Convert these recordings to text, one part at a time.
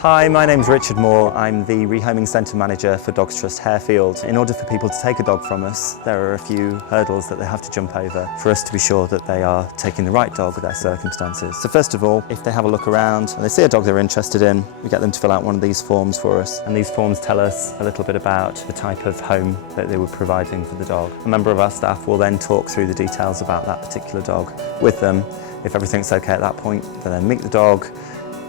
Hi, my name's Richard Moore. I'm the Rehoming Centre Manager for Dogs Trust Harefield. In order for people to take a dog from us, there are a few hurdles that they have to jump over for us to be sure that they are taking the right dog with their circumstances. So first of all, if they have a look around and they see a dog they're interested in, we get them to fill out one of these forms for us. And these forms tell us a little bit about the type of home that they were providing for the dog. A member of our staff will then talk through the details about that particular dog with them. If everything's okay at that point, they then meet the dog.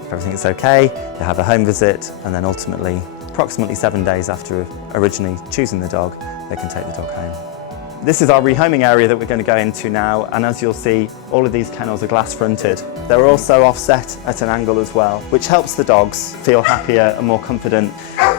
If everything's okay, they have a home visit, and then ultimately, approximately 7 days after originally choosing the dog, they can take the dog home. This is our rehoming area that we're going to go into now, and as you'll see, all of these kennels are glass fronted. They're also offset at an angle as well, which helps the dogs feel happier and more confident.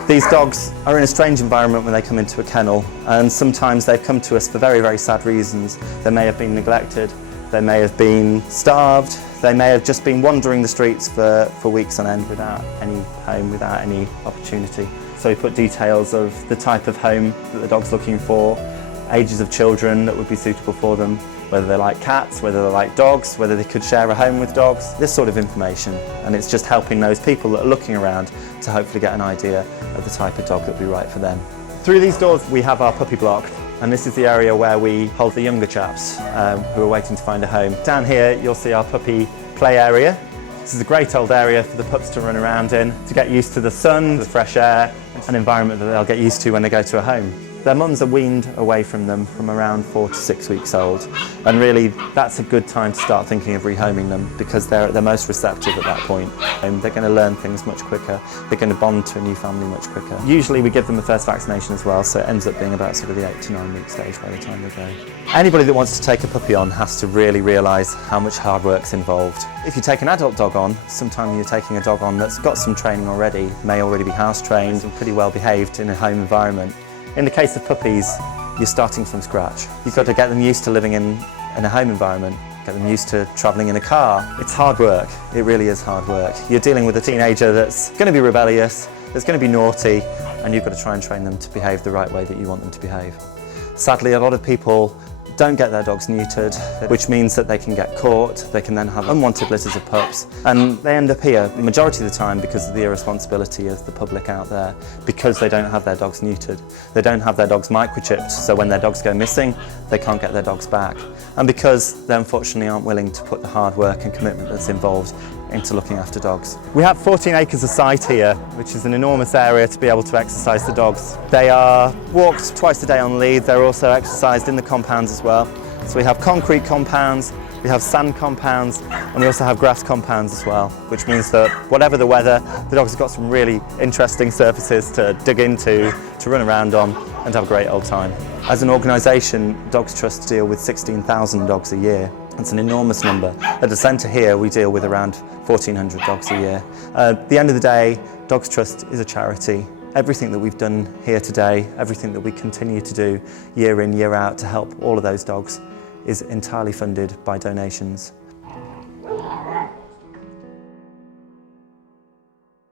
These dogs are in a strange environment when they come into a kennel, and sometimes they've come to us for very, very sad reasons. They may have been neglected, they may have been starved, they may have just been wandering the streets for weeks on end without any home, without any opportunity. So we put details of the type of home that the dog's looking for, ages of children that would be suitable for them, whether they like cats, whether they like dogs, whether they could share a home with dogs, this sort of information. And it's just helping those people that are looking around to hopefully get an idea of the type of dog that would be right for them. Through these doors we have our puppy block. And this is the area where we hold the younger chaps who are waiting to find a home. Down here you'll see our puppy play area. This is a great old area for the pups to run around in, to get used to the sun, the fresh air, an environment that they'll get used to when they go to a home. Their mums are weaned away from them from around 4 to 6 weeks old, and really that's a good time to start thinking of rehoming them because they're most receptive at that point. They're going to learn things much quicker, they're going to bond to a new family much quicker. Usually we give them the first vaccination as well, so it ends up being about sort of the 8 to 9 week stage by the time they go. Anybody that wants to take a puppy on has to really realise how much hard work's involved. If you take an adult dog on, sometimes you're taking a dog on that's got some training already, may already be house trained and pretty well behaved in a home environment. In the case of puppies, you're starting from scratch. You've got to get them used to living in a home environment, get them used to travelling in a car. It's hard work, it really is hard work. You're dealing with a teenager that's going to be rebellious, that's going to be naughty, and you've got to try and train them to behave the right way that you want them to behave. Sadly, a lot of people don't get their dogs neutered, which means that they can get caught, they can then have unwanted litters of pups, and they end up here the majority of the time because of the irresponsibility of the public out there, because they don't have their dogs neutered. They don't have their dogs microchipped, so when their dogs go missing, they can't get their dogs back. And because they unfortunately aren't willing to put the hard work and commitment that's involved into looking after dogs. We have 14 acres of site here, which is an enormous area to be able to exercise the dogs. They are walked twice a day on lead, they're also exercised in the compounds as well. So we have concrete compounds, we have sand compounds, and we also have grass compounds as well, which means that whatever the weather, the dogs have got some really interesting surfaces to dig into, to run around on, and have a great old time. As an organisation, Dogs Trust deal with 16,000 dogs a year. It's an enormous number. At the centre here, we deal with around 1,400 dogs a year. At the end of the day, Dogs Trust is a charity. Everything that we've done here today, everything that we continue to do year in, year out to help all of those dogs is entirely funded by donations.